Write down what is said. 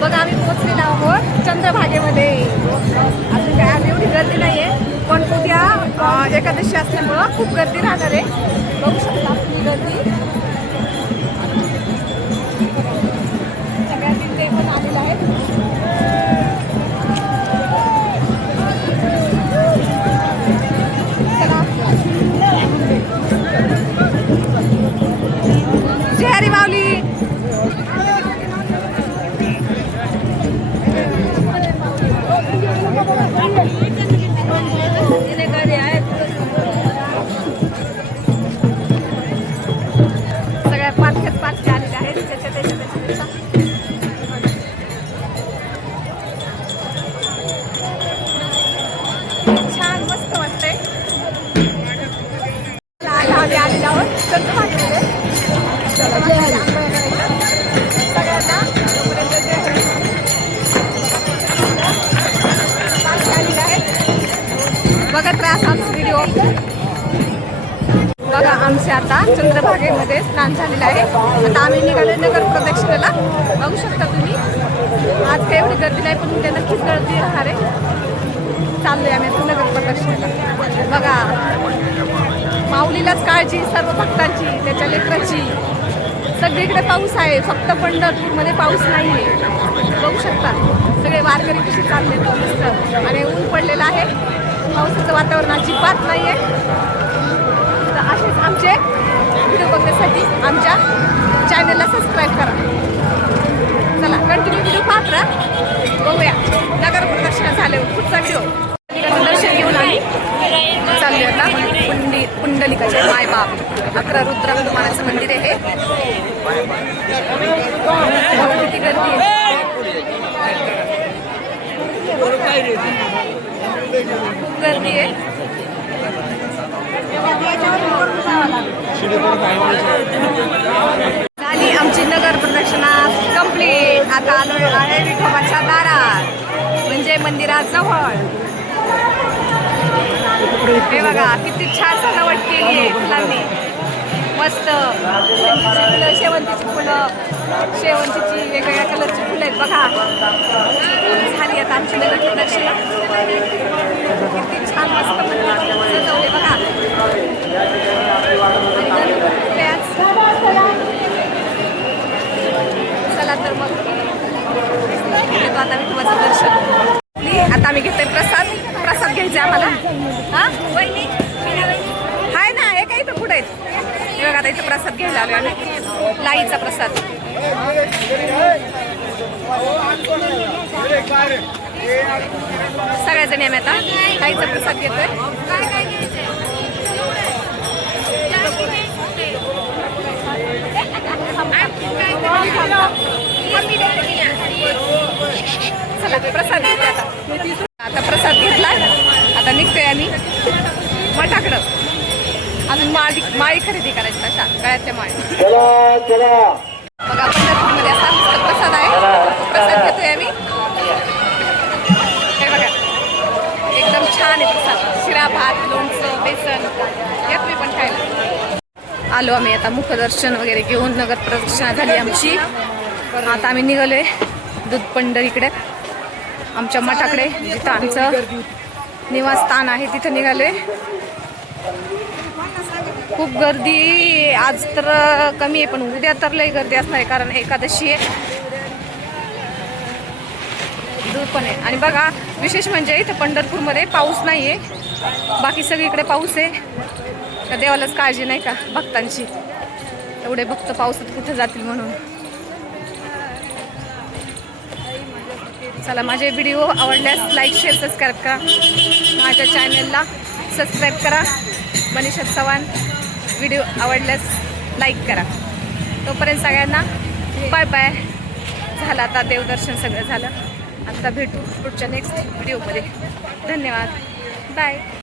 बघा आम्ही पोहोचलेलो आहोत चंद्रभागेमध्ये. अजून काय आज एवढी गर्दी नाहीये, पण उद्या एकादशी असल्यामुळं खूप गर्दी राहणार आहे. बघू शकता आपली गर्दी. सगळ्या दिंडे पण आलेले आहेत. जय हरी माऊली. सगळ्या पालख्या आलेल्या आहेत. त्याच्या छान मस्त वाटतंय. आम्ही आलेलो आहोत चंद्रभागेमध्ये. बघत राहा आमचा व्हिडिओ. बघा आमचे आता चंद्रभागेमध्ये स्नान झालेलं आहे. आता आम्ही निघाले नगर प्रदक्षिणेला. बघू शकता तुम्ही. आज काही एवढी गर्दी नाही, पण उद्या नक्कीच गर्दी राहणार आहे. चाललोय आम्ही आता नगर प्रदक्षिणेला. बघा माऊलीलाच काळजी सर्व भक्तांची, त्याच्या लेकराची. सगळीकडे पाऊस आहे, फक्त पंढरपूरमध्ये पाऊस नाही आहे. बघू शकता सगळे वारकरी कशी चालले मस्त. आणि ऊन पडलेलं आहे, पावसाचं वातावरण अजिबात नाही आहे. तर असेच आमचे व्हिडिओ बघण्यासाठी आमच्या चॅनलला सबस्क्राईब करा. चला कंटिन्यू व्हिडिओ पाहत राहा. बघूया नगर प्रदक्षिणा झाल्यावर पुढचा व्हिडिओ. दर्शन घेऊन आम्ही चालले आता पुंडलिकाचे मायबाप 11 रुद्र हनुमानाचं मंदिर आहे. किती गर्दी आहे, खूप गर्दी आहे. झाली आमची नगर प्रदक्षिणा कंप्लीट. आता आलोय आहे विठोबाच्या दारात, म्हणजे मंदिराजवळ. हे बघा किती छान सजावट केली आहे फुलांनी. मस्त शेवंतीची फुलं, शेवंतीची वेगवेगळ्या कलरची फुलं आहेत. बघा झाली आता आमची नगर प्रदक्षिणा. किती छान मस्त सजवले बघा. चला तर मग घेतो आता विठोबाचं दर्शन. आता आम्ही घेतोय प्रसाद. प्रसाद घ्यायचा आम्हाला. हा वहिनी हाय ना, हे काही तर पुढे आहेत. हे बघा आता इथं प्रसाद घ्यायला आलोय आम्ही. लाईचा प्रसाद. सगळ्याजणी आम्ही आता लाईचा प्रसाद घेतोय. चला प्रसाद घेतोय आता प्रसाद घेतला. आता निघतोय आम्ही मठाकडं. अजून माळी खरेदी करायची तशा गळ्यातल्या माळी. बघा पंढरपूरमध्ये असा मस्त प्रसाद आहे. प्रसाद घेतोय आम्ही. हे बघा एकदम छान आहे प्रसाद. शिरा भात, लोणचं, बेसन यात मी पण खायला आलो आम्ही. आता मुखदर्शन वगैरे घेऊन नगर प्रदक्षिणा झाली आमची. आता आम्ही निघालोय दूध पंढरीकडे, आमच्या मठाकडे, जिथं आमचं निवासस्थान आहे तिथं निघालोय. खूप गर्दी आज तर कमी आहे, पण उद्या तर लई गर्दी असणार आहे, कारण एकादशी आहे. दूध पण आहे. आणि बघा विशेष म्हणजे इथं पंढरपूरमध्ये पाऊस नाही आहे, बाकी सगळीकडे पाऊस आहे. त्या देवालाच काळजी नाही का भक्तांची. एवढे भक्त पावसात कुठे जातील म्हणून. चला माझे व्हिडिओ आवडल्यास लाईक शेअर सबस्क्राईब करा. माझ्या चॅनलला सबस्क्राईब करा. मनीषा चव्हाण. व्हिडिओ आवडल्यास लाईक करा. तोपर्यंत सगळ्यांना बाय बाय. झालं आता देवदर्शन सगळं झालं. आता भेटू पुढच्या नेक्स्ट व्हिडिओमध्ये. धन्यवाद. बाय.